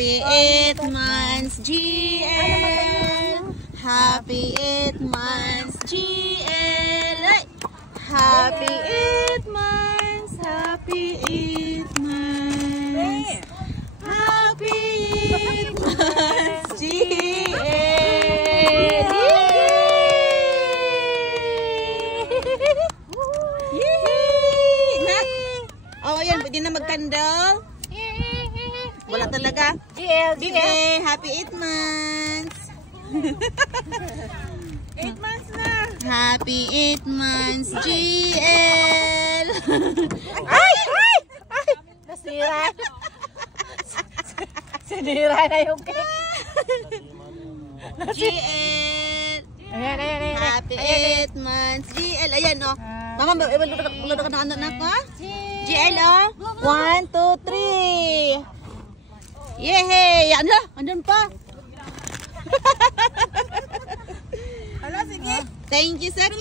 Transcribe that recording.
Happy 8 months, GL. Happy 8 months, GL. Happy 8 months. Happy 8 months. Happy 8 months, GL. Oh, ayan, pwede na mag-candle. Wala talaga. GL, happy 8 months. 8 months na. Happy 8 months, GL. Ay! Nasira. Sinira na yung cake. GL. Ayan. Happy 8 months, GL. Ayan, oh. Mama, maluto ka ng anak ko? GL, oh. 1, 2, 3. Yehey! Ano? Andun pa. Hala, sige. Thank you, sir.